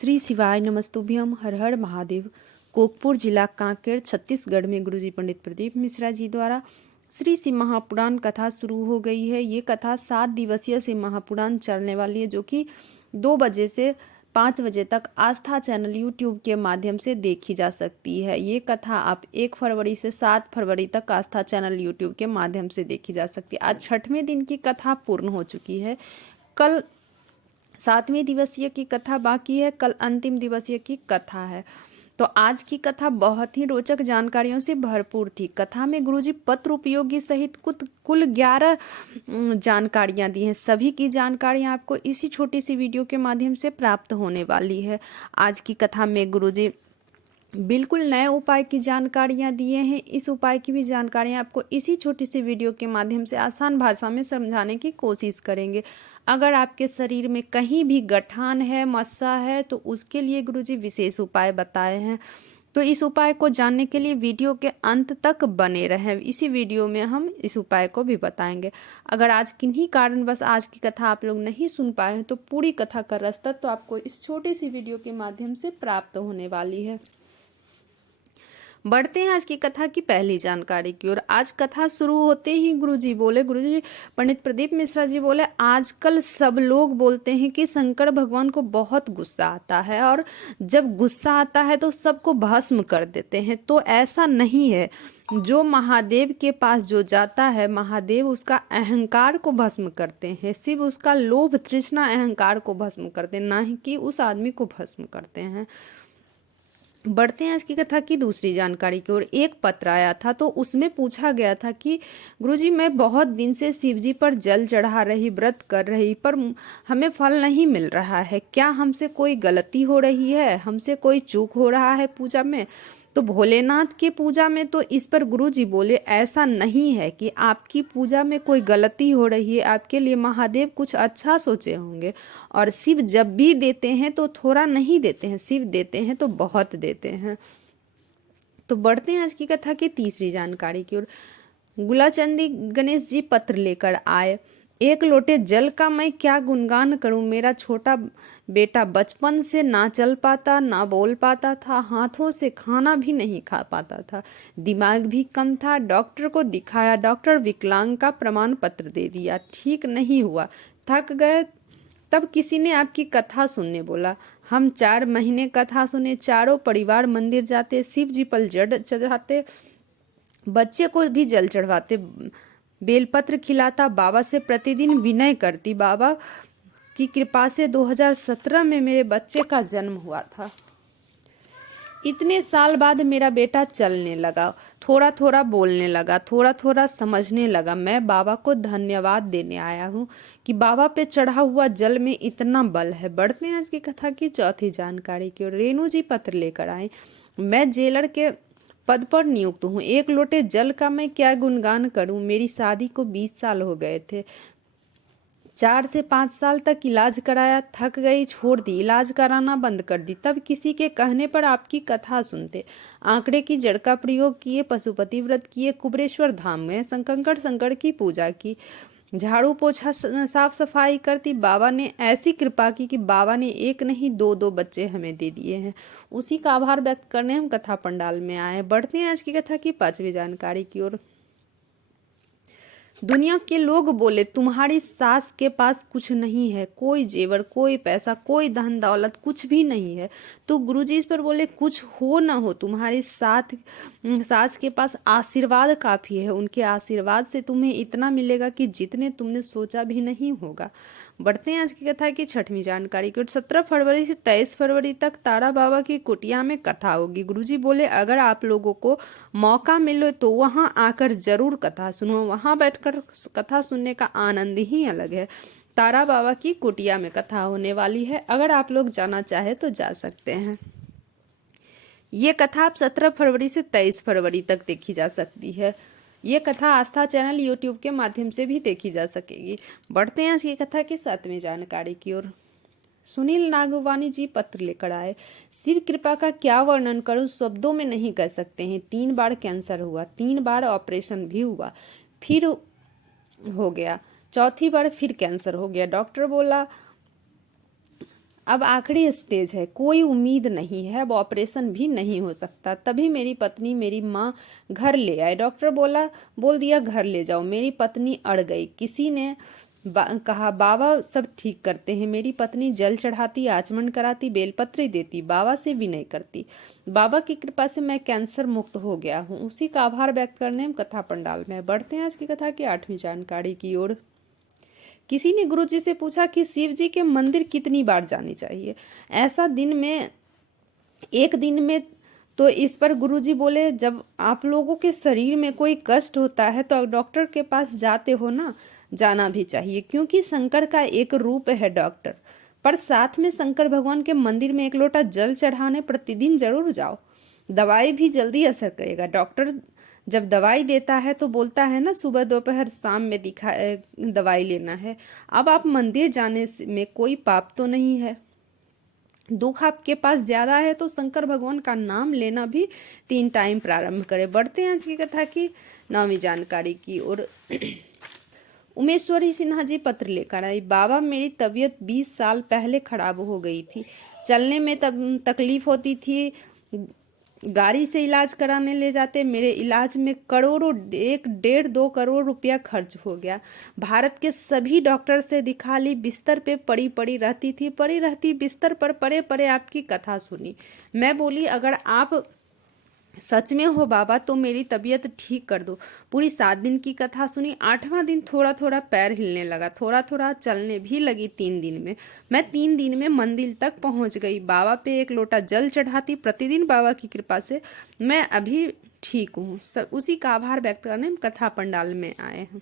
श्री शिवाय नमस्तुभ्यम। हर हर महादेव। कोकपुर जिला कांकेर छत्तीसगढ़ में गुरुजी पंडित प्रदीप मिश्रा जी द्वारा श्री शिव महापुराण कथा शुरू हो गई है। ये कथा 7 दिवसीय शिव महापुराण चलने वाली है, जो कि 2 बजे से 5 बजे तक आस्था चैनल यूट्यूब के माध्यम से देखी जा सकती है। ये कथा आप 1 फरवरी से 7 फरवरी तक आस्था चैनल यूट्यूब के माध्यम से देखी जा सकती है। आज 6वें दिन की कथा पूर्ण हो चुकी है। कल 7वें दिवसीय की कथा बाकी है, कल अंतिम दिवसीय की कथा है। तो आज की कथा बहुत ही रोचक जानकारियों से भरपूर थी। कथा में गुरुजी पत्र उपयोगी सहित कुल 11 जानकारियां दी हैं। सभी की जानकारियां आपको इसी छोटी सी वीडियो के माध्यम से प्राप्त होने वाली है। आज की कथा में गुरुजी बिल्कुल नए उपाय की जानकारियां दिए हैं। इस उपाय की भी जानकारियां आपको इसी छोटी सी वीडियो के माध्यम से आसान भाषा में समझाने की कोशिश करेंगे। अगर आपके शरीर में कहीं भी गठान है, मस्सा है, तो उसके लिए गुरुजी विशेष उपाय बताए हैं। तो इस उपाय को जानने के लिए वीडियो के अंत तक बने रहें। इसी वीडियो में हम इस उपाय को भी बताएंगे। अगर आज किन्हीं कारणवश आज की कथा आप लोग नहीं सुन पाए हैं, तो पूरी कथा का रसता तो आपको इस छोटी सी वीडियो के माध्यम से प्राप्त होने वाली है। बढ़ते हैं आज की कथा की पहली जानकारी की ओर। आज कथा शुरू होते ही गुरुजी पंडित प्रदीप मिश्रा जी बोले, आजकल सब लोग बोलते हैं कि शंकर भगवान को बहुत गुस्सा आता है और जब गुस्सा आता है तो सबको भस्म कर देते हैं। तो ऐसा नहीं है। जो महादेव के पास जो जाता है, महादेव उसका अहंकार को भस्म करते हैं। शिव उसका लोभ तृष्णा अहंकार को भस्म करते हैं, ना ही कि उस आदमी को भस्म करते हैं। बढ़ते हैं आज की कथा की दूसरी जानकारी की ओर। एक पत्र आया था, तो उसमें पूछा गया था कि गुरुजी, मैं बहुत दिन से शिव जी पर जल चढ़ा रही, व्रत कर रही, पर हमें फल नहीं मिल रहा है। क्या हमसे कोई गलती हो रही है? हमसे कोई चूक हो रहा है पूजा में? तो भोलेनाथ की पूजा में तो इस पर गुरुजी बोले, ऐसा नहीं है कि आपकी पूजा में कोई गलती हो रही है। आपके लिए महादेव कुछ अच्छा सोचे होंगे। और शिव जब भी देते हैं तो थोड़ा नहीं देते हैं, शिव देते हैं तो बहुत देते हैं। तो बढ़ते हैं आज की कथा की तीसरी जानकारी की ओर। गुलाचंदी गणेश जी पत्र लेकर आए। एक लोटे जल का मैं क्या गुणगान करूं। मेरा छोटा बेटा बचपन से ना चल पाता, ना बोल पाता था, हाथों से खाना भी नहीं खा पाता था, दिमाग भी कम था। डॉक्टर को दिखाया, डॉक्टर विकलांग का प्रमाण पत्र दे दिया, ठीक नहीं हुआ, थक गए। तब किसी ने आपकी कथा सुनने बोला। हम 4 महीने कथा सुने, चारों परिवार मंदिर जाते, शिव जी पर जल चढ़ाते, बच्चे को भी जल चढ़वाते, बेलपत्र खिलाता, बाबा से प्रतिदिन विनय करती। बाबा की कृपा से 2017 में मेरे बच्चे का जन्म हुआ था। इतने साल बाद मेरा बेटा चलने लगा, थोड़ा थोड़ा बोलने लगा, थोड़ा थोड़ा समझने लगा। मैं बाबा को धन्यवाद देने आया हूँ कि बाबा पे चढ़ा हुआ जल में इतना बल है। बढ़ते हैं आज की कथा की चौथी जानकारी की ओर। रेणु जी पत्र लेकर आए। मैं जेलर के पद पर नियुक्त हूँ। 1 लोटे जल का मैं क्या गुणगान करूँ। मेरी शादी को 20 साल हो गए थे। 4 से 5 साल तक इलाज कराया, थक गई, छोड़ दी, इलाज कराना बंद कर दी। तब किसी के कहने पर आपकी कथा सुनते, आंकड़े की जड़ का प्रयोग किए, पशुपति व्रत किए, कुबेरेश्वर धाम में शंकर की पूजा की, झाड़ू पोछा साफ सफाई करती। बाबा ने ऐसी कृपा की कि बाबा ने 1 नहीं 2 बच्चे हमें दे दिए हैं। उसी का आभार व्यक्त करने हम कथा पंडाल में आए। बढ़ते हैं आज की कथा की 5वीं जानकारी की ओर। दुनिया के लोग बोले, तुम्हारी सास के पास कुछ नहीं है, कोई जेवर, कोई पैसा, कोई धन दौलत, कुछ भी नहीं है। तो गुरुजी इस पर बोले, कुछ हो ना हो, तुम्हारी सास के पास आशीर्वाद काफी है। उनके आशीर्वाद से तुम्हें इतना मिलेगा कि जितने तुमने सोचा भी नहीं होगा। बढ़ते हैं आज की कथा की 6वीं जानकारी की ओर। 17 फरवरी से 23 फरवरी तक तारा बाबा की कुटिया में कथा होगी। गुरुजी बोले, अगर आप लोगों को मौका मिले तो वहां आकर जरूर कथा सुनो। वहां बैठकर कथा सुनने का आनंद ही अलग है। तारा बाबा की कुटिया में कथा होने वाली है। अगर आप लोग जाना चाहे तो जा सकते हैं। ये कथा आप 17 फरवरी से 23 फरवरी तक देखी जा सकती है। ये कथा आस्था चैनल यूट्यूब के माध्यम से भी देखी जा सकेगी। बढ़ते हैं ये कथा की 7वीं जानकारी की ओर। सुनील नागवानी जी पत्र लेकर आए। शिव कृपा का क्या वर्णन करूं, शब्दों में नहीं कह सकते हैं। 3 बार कैंसर हुआ, 3 बार ऑपरेशन भी हुआ, फिर हो गया, चौथी बार फिर कैंसर हो गया। डॉक्टर बोला अब आखिरी स्टेज है, कोई उम्मीद नहीं है, अब ऑपरेशन भी नहीं हो सकता। तभी मेरी पत्नी मेरी माँ घर ले आए। डॉक्टर बोल दिया घर ले जाओ। मेरी पत्नी अड़ गई। किसी ने कहा बाबा सब ठीक करते हैं। मेरी पत्नी जल चढ़ाती, आचमन कराती, बेलपत्री देती, बाबा से विनय करती। बाबा की कृपा से मैं कैंसर मुक्त हो गया हूँ। उसी का आभार व्यक्त करने हम कथा पंडाल में बढ़ते हैं आज की कथा की 8वीं जानकारी की ओर। किसी ने गुरुजी से पूछा कि शिव जी के मंदिर कितनी बार जानी चाहिए, ऐसा एक दिन में। तो इस पर गुरुजी बोले, जब आप लोगों के शरीर में कोई कष्ट होता है तो डॉक्टर के पास जाते हो ना, जाना भी चाहिए, क्योंकि शंकर का एक रूप है डॉक्टर। पर साथ में शंकर भगवान के मंदिर में एक लोटा जल चढ़ाने प्रतिदिन जरूर जाओ। दवाई भी जल्दी असर करेगा। डॉक्टर जब दवाई देता है तो बोलता है ना, सुबह दोपहर शाम में दवाई लेना है। अब आप मंदिर जाने में कोई पाप तो नहीं है। दुख आपके पास ज्यादा है तो शंकर भगवान का नाम लेना भी 3 टाइम प्रारंभ करें। बढ़ते हैं आज की कथा की 9वीं जानकारी की और उमेश्वरी सिन्हा जी पत्र लेकर आई। बाबा, मेरी तबीयत 20 साल पहले खराब हो गई थी। चलने में तकलीफ होती थी। गाड़ी से इलाज कराने ले जाते। मेरे इलाज में करोड़ों, 1-1.5-2 करोड़ रुपया खर्च हो गया। भारत के सभी डॉक्टर से दिखा ली। बिस्तर पे पड़ी रहती बिस्तर पर पड़े पड़े आपकी कथा सुनी। मैं बोली, अगर आप सच में हो बाबा तो मेरी तबीयत ठीक कर दो। पूरी 7 दिन की कथा सुनी। 8वां दिन थोड़ा थोड़ा पैर हिलने लगा, थोड़ा थोड़ा चलने भी लगी। 3 दिन में मैं 3 दिन में मंदिर तक पहुंच गई। बाबा पे एक लोटा जल चढ़ाती प्रतिदिन। बाबा की कृपा से मैं अभी ठीक हूँ। सब उसी का आभार व्यक्त करने हम कथा पंडाल में आए हैं।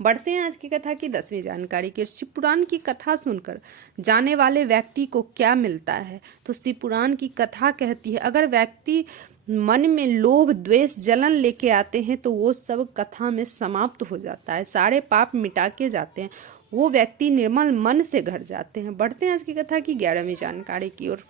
बढ़ते हैं आज की कथा की 10वीं जानकारी की। शिव पुराण की कथा सुनकर जाने वाले व्यक्ति को क्या मिलता है? तो शिव पुराण की कथा कहती है, अगर व्यक्ति मन में लोभ, द्वेष, जलन लेके आते हैं तो वो सब कथा में समाप्त हो जाता है। सारे पाप मिटा के जाते हैं। वो व्यक्ति निर्मल मन से घर जाते हैं। बढ़ते हैं आज की कथा की 11वीं जानकारी की ओर।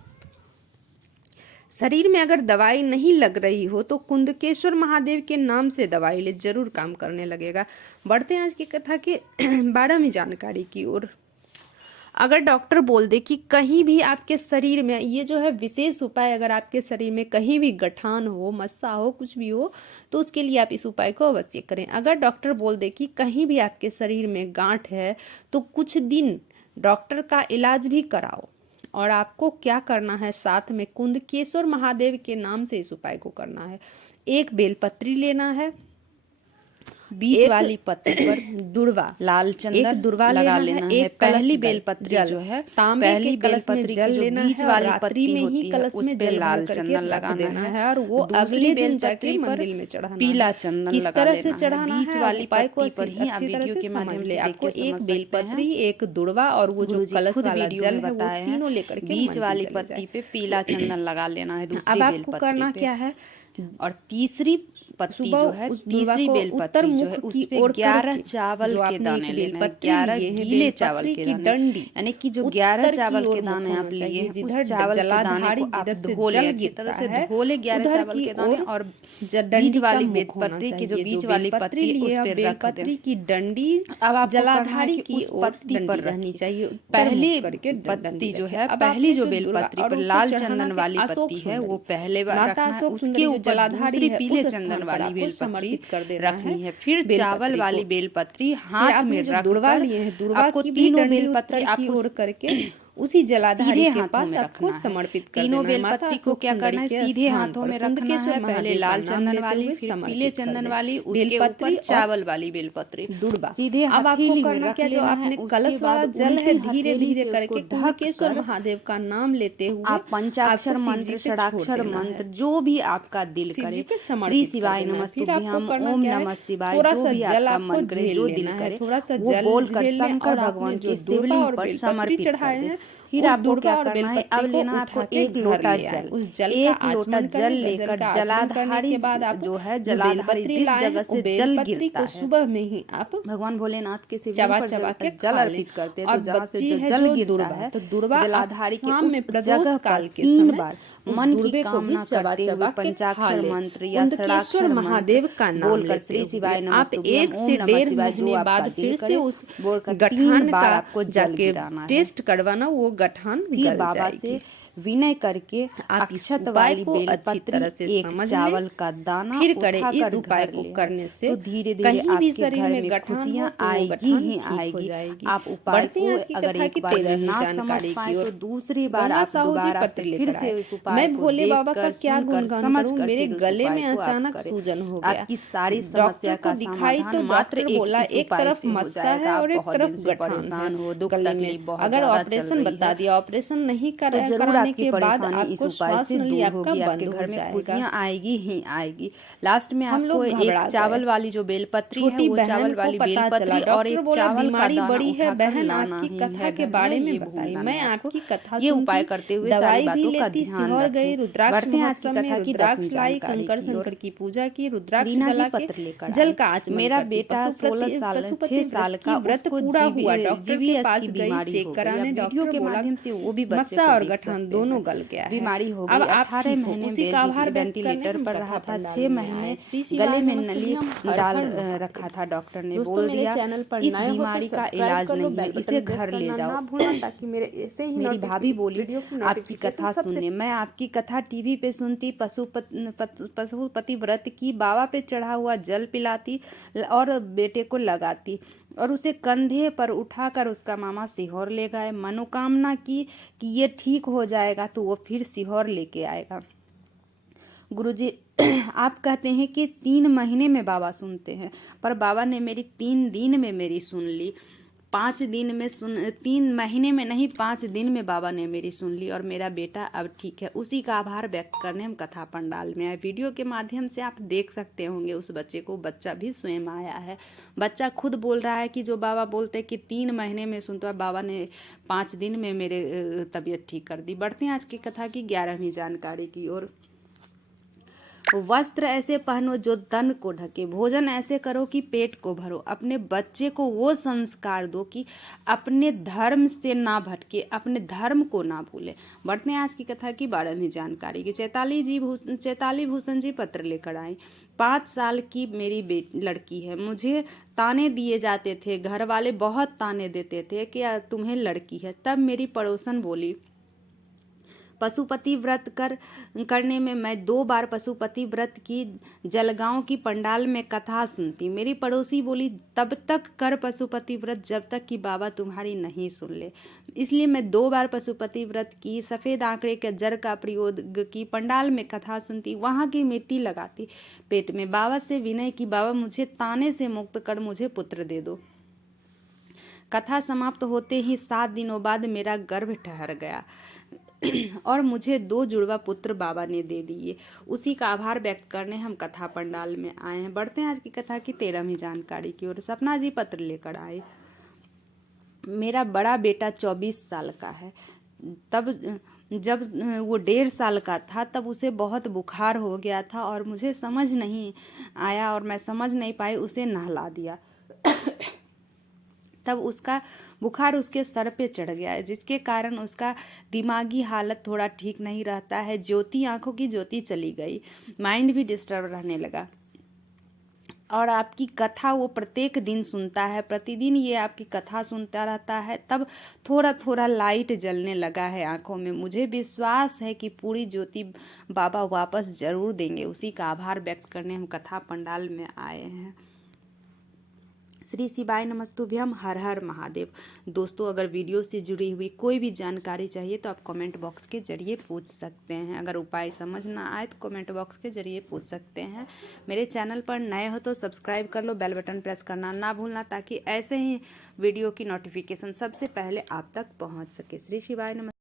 शरीर में अगर दवाई नहीं लग रही हो तो कुंदकेश्वर महादेव के नाम से दवाई ले, जरूर काम करने लगेगा। बढ़ते हैं आज की कथा के 12वीं जानकारी की ओर। अगर डॉक्टर बोल दे कि कहीं भी आपके शरीर में, ये जो है विशेष उपाय, अगर आपके शरीर में कहीं भी गठान हो, मस्सा हो, कुछ भी हो तो उसके लिए आप इस उपाय को अवश्य करें। अगर डॉक्टर बोल दे कि कहीं भी आपके शरीर में गांठ है तो कुछ दिन डॉक्टर का इलाज भी कराओ। और आपको क्या करना है, साथ में कुंदकेश्वर महादेव के नाम से इस उपाय को करना है। एक बेलपत्री लेना है, बीच वाली पत्ती पर दुर्वा, लाल चंदन एक दुर्वा लगा लेना है। एक पहली बेलपत्री जो है, तांबे के कलश में जल लेना है। बीच वाली रात्रि में ही कलश में जल लाल भर चंदन करके रख लगाना देना है है और वो अगले दिन जाके मंदिर में चढ़ाना पीला है। चंदन किस लगा तरह से लेना है। चढ़ाना बीच है, वाली उपाय को पत्ती पर ही आप अच्छी तरह वीडियो से के समझ माध्यम ले। से देख आपको के एक समझ सकते बेलपत्री, हैं। एक दुर्वा और वो जो गुरुजी कलश खुद वाला वीडियो जल में है वो बताए हैं। तीनों लेकर के बीच मंदिर वाली चले पत्ती जाए। पे पीला चंदन लगा लेना है, दूसरी अब आपको बेलपत्री करना पे। क्या है, और तीसरी पत्ती सुबह जो है, उस दुर्वा तीसरी को उत्तर बेलपत्री जो मुख है, की उस पे ओर 11 करके, चावल जो के आपने दाने एक लेने हैं। बेलपत्री 11 लिए हैं, गीले चावल बेलपत्री के की दाने, डंडी यानी कि जो 11 उत्तर की चावल ओर के मुख दाने होना आप लिए चाहिए। हैं, उस जिधर चावल के दाने जलाधारी, को आप जिधर से धो ले, जल अच्छी गिरता तरह से है, धो ले 11 उधर चावल की के दाने। ओर और डंडी बीच का वाली मुख होना बेलपत्री की जो चाहिए। बीच जो वाली बेलपत्री पत्ती लिए उस हैं, पे रख दें। बेलपत्री की डंडी अब आपको करना है जलाधारी कि की उस ओर पत्ती डंडी पर रहनी रखिए। चाहिए। उत्तर पहली मुख करके पत्ती डंडी जो रखें। है, अब पहली आपने जो जो दुर्वा बेलपत्री और पर उसको लाल चढ़ाना चंदन है वाली अशोक पत्ती है, सुंदरी, वो पहले बार माता रखना है। अशोक उसके सुंदरी जो ऊपर जलाधारी दूसरी है पीले उस चंदन स्थान पर वाली आपको बेलपत्री समर्पित कर देना रखनी है। फिर चावल बेलपत्री वाली को। बेलपत्री फिर हाथ आपने में जो रख दुर्वा कर लिए हैं, दुर्वा आपको की भी तीनों डंडी बेलपत्री उत्तर की आपको ओर करके उसी जलाधारी सीधे के हाथों पास में आपको रखना है। समर्पित कर तीनों देना है। माता बेलपत्री को अशोक क्या करना सुंदरी है, के सीधे स्थान हाथों पर में रखना कुंदकेश्वर है। पहले महादेव का लाल नाम चंदन लेते वाली, हुए फिर पीले समर्पित कर चंदन दें। वाली, उसके बेलपत्री ऊपर और चावल वाली बेलपत्री दुर्वा। सीधे अब आपको हथेली में करना रख क्या, जो लेना है। आपने उसके कलश वाला बाद जल है, उल्टी धीरे हथेली धीरे से करके उसको कुंदकेश्वर ढक कर महादेव का नाम लेते हुए आप पंचाक्षर आपको शिव मंत्र, जी पे छोड़ षडाक्षर देना मंत्र, है। जो भी आपका दिल शिव जी करे, पे श्री समर्पित कर शिवाय देना है। फिर आपको नमस्तुभ्यम, करना ओम क्या है, नमः शिवाय, थोड़ा जो सा भी जल आपका आपको मन करे, झेल जो लेना दिल है। करे, थोड़ा सा वो जल बोलकर झेल लें शंकर और आपने भगवान जो के दुर्वा शिवलिंग और पर बेलपत्री समर्पित कर चढ़ाए दे। हैं, फिर उस आपको दुर्वा क्या और करना है, बेलपत्री अब को लेना है उठा आपको के एक घर लोटा ले आए। जल। उस जल का एक लोटा आचमन जल करें। जल लेकर का आचमन करने जलाधारी के बाद आप जो है, जो जलाधारी बेलपत्री जिस लाए हैं जगह वो से जल बेलपत्री गिरता को है, सुबह में ही आप भगवान भोलेनाथ के शिवलिंग चबा पर चबा के जल खा लें। अर्पित करते हैं। और तो जहाँ से बच्ची जो है जल जो गिरता दुर्वा, है, तो दुर्वा आप जलाधारी के शाम उस में प्रदोष जगह पर काल के 3 समय बार उस मन की दुर्बे को भी कामना चबा करते चबा हुए के खा पंचाक्षर ले। मंत्र या कुंदकेश्वर षडाक्षर महादेव मंत्र का नाम बोलकर लेते श्री हुए शिवाय आप नमस्तुभ्यम, 1 ओम से नमः 1.5 शिवाय, जो महीने आपका बाद दिल फिर से करे, उस बोलकर 3 गठान बार का आपको जल जाके गिराना है। टेस्ट करवाना। वो गठान फिर गल बाबा जाएगी। से विनय करके आप इस अक्षत उपाय वाली को अच्छी तरह से बेलपत्री, एक समझ चावल लें, का दाना फिर करें। इस उठाकर उपाय घर को ले आए। करने से तो धीरे धीरे कहीं भी आपके शरीर घर में में गठान हो खुशियां तो वो आएगी गठान ही ठीक हो आएगी। जाएगी। आप उपाय बढ़ते को हैं आज की अगर कथा एक की बार 13वीं ना समझ जानकारी पाए की तो ओर। दूसरी बार गंगा आप साहू जी दोबारा पत्र से लेकर फिर से आए। इस उपाय मैं को भोले बाबा का देखकर, क्या सुनकर, गुणगान समझ करूं, कर मेरे फिर उस गले उपाय में को आप अचानक करें। सूजन हो गया। आपकी सारी डॉक्टर समस्या को का दिखाई तो समाधान मात्र डॉक्टर बोला इस एक उपाय तरफ से हो मस्सा जाएगा। है आप और एक बहुत तरफ दिन से गठान है परेशान हो, दुख गले में। तकलीफ बहुत अगर ज्यादा चल ऑपरेशन रही बता है दिया, ऑपरेशन नहीं तो जरूर कराने आपकी के बाद परेशानी इस आपको उपाय श्वास से नली दूर आपका होगी। बंद आपके हो घर में जाएगा। खुशियां आएगी ही आएगी। लास्ट में हम आपको लोग एक घबरा चावल गए। वाली जो बेलपत्री है छोटी वो बहन चावल को वाली पता चला। बेलपत्री और डॉक्टर एक बोला चावल का बीमारी दाना बड़ी है उठाकर बहन, लाना आपकी ही कथा है के घर बारे में, में ये बताई। भूलना मैं नहीं आपको। आपकी कथा ये उपाय सुनती, करते हुए सारी दवाई भी बातों का लेती, ध्यान सिहोर गई। रखें। रुद्राक्ष बढ़ते हैं आज की महोत्सव में कथा की रुद्राक्ष 10वीं लाई, जानकारी कंकर की ओर। शंकर की पूजा की, रुद्राक्ष रीना जी गला के पत्र लेकर जल आई। का आचमन मेरा करती। बेटा 16 साल 6 पशुपति साल व्रत का, की व्रत उसको पूरा हुआ। डॉक्टर के जीवीएस पास की गई बीमारी चेक हो गई। कराने। अब वीडियो डॉक्टर के बोला माध्यम से वो भी बच्चे मस्सा को और देख गठान सकते दोनों हैं। गल गया है। बीमारी हो अब गई। आप 18 ठीक हो, महीने उसी का आभार व्यक्त करने वेंटिलेटर हम पर कथा रहा था। पंडाल 6 में महीने आए। श्री गले शिवाय में नमस्तुभ्यं, नली हर डाल हर महादेव। रखा था। डॉक्टर ने दोस्तों, बोल मेरे दिया चैनल पर इस नए हो तो बीमारी का सब्सक्राइब इलाज कर लो, नहीं बेल है, बटन इसे प्रेस घर ले करना जाओ। ना भूलना ताकि मेरे ऐसे ही मेरी भाभी बोली वीडियो की आपकी नोटिफिकेशन कथा सबसे सुनने। मैं आपकी कथा टीवी पे सुनती, पशुपति व्रत की, बाबा पे चढ़ा हुआ जल पिलाती और बेटे को लगाती और उसे कंधे पर उठाकर उसका मामा सीहोर ले गए। मनोकामना की कि ये ठीक हो जाएगा तो वो फिर सीहोर लेके आएगा। गुरुजी आप कहते हैं कि 3 महीने में बाबा सुनते हैं, पर बाबा ने मेरी 3 दिन में मेरी सुन ली। 5 दिन में 3 महीने में नहीं, 5 दिन में बाबा ने मेरी सुन ली और मेरा बेटा अब ठीक है। उसी का आभार व्यक्त करने हम कथा पंडाल में आए। वीडियो के माध्यम से आप देख सकते होंगे उस बच्चे को। बच्चा भी स्वयं आया है। बच्चा खुद बोल रहा है कि जो बाबा बोलते हैं कि 3 महीने में सुनता है, बाबा ने 5 दिन में मेरे तबीयत ठीक कर दी। बढ़ते हैं आज की कथा की 11वीं जानकारी की ओर। वस्त्र ऐसे पहनो जो तन को ढके, भोजन ऐसे करो कि पेट को भरो, अपने बच्चे को वो संस्कार दो कि अपने धर्म से ना भटके, अपने धर्म को ना भूले। बढ़ते हैं आज की कथा की 12वीं जानकारी की। चैताली भूषण जी पत्र लेकर आई। 5 साल की मेरी लड़की है। मुझे ताने दिए जाते थे, घर वाले बहुत ताने देते थे कि तुम्हें लड़की है। तब मेरी पड़ोसन बोली, पशुपति व्रत करने में मैं 2 बार पशुपति व्रत की जलगांव की पंडाल में कथा सुनती। मेरी पड़ोसी बोली, तब तक कर पशुपति व्रत जब तक कि बाबा तुम्हारी नहीं सुन ले। इसलिए मैं 2 बार पशुपति व्रत की, सफ़ेद आंकड़े के जड़ का प्रयोग की, पंडाल में कथा सुनती, वहाँ की मिट्टी लगाती पेट में। बाबा से विनय की, बाबा मुझे ताने से मुक्त कर मुझे पुत्र दे दो। कथा समाप्त होते ही 7 दिनों बाद मेरा गर्भ ठहर गया और मुझे 2 जुड़वा पुत्र बाबा ने दे दिए। उसी का आभार व्यक्त करने हम कथा पंडाल में आए हैं। बढ़ते हैं आज की कथा की 13वीं जानकारी की ओर। सपना जी पत्र लेकर आए। मेरा बड़ा बेटा 24 साल का है। तब जब वो 1.5 साल का था तब उसे बहुत बुखार हो गया था और मुझे समझ नहीं आया और मैं समझ नहीं पाई, उसे नहला दिया। तब उसका बुखार उसके सर पे चढ़ गया है, जिसके कारण उसका दिमागी हालत थोड़ा ठीक नहीं रहता है। ज्योति, आंखों की ज्योति चली गई, माइंड भी डिस्टर्ब रहने लगा। और आपकी कथा वो प्रत्येक दिन सुनता है, प्रतिदिन ये आपकी कथा सुनता रहता है। तब थोड़ा थोड़ा लाइट जलने लगा है आंखों में। मुझे विश्वास है कि पूरी ज्योति बाबा वापस जरूर देंगे। उसी का आभार व्यक्त करने हम कथा पंडाल में आए हैं। श्री शिवाय नमस्तुभ्यम, हर हर महादेव। दोस्तों, अगर वीडियो से जुड़ी हुई कोई भी जानकारी चाहिए तो आप कमेंट बॉक्स के जरिए पूछ सकते हैं। अगर उपाय समझ ना आए तो कमेंट बॉक्स के जरिए पूछ सकते हैं। मेरे चैनल पर नए हो तो सब्सक्राइब कर लो, बेल बटन प्रेस करना ना भूलना ताकि ऐसे ही वीडियो की नोटिफिकेशन सबसे पहले आप तक पहुँच सके। श्री शिवाय नमस्ते।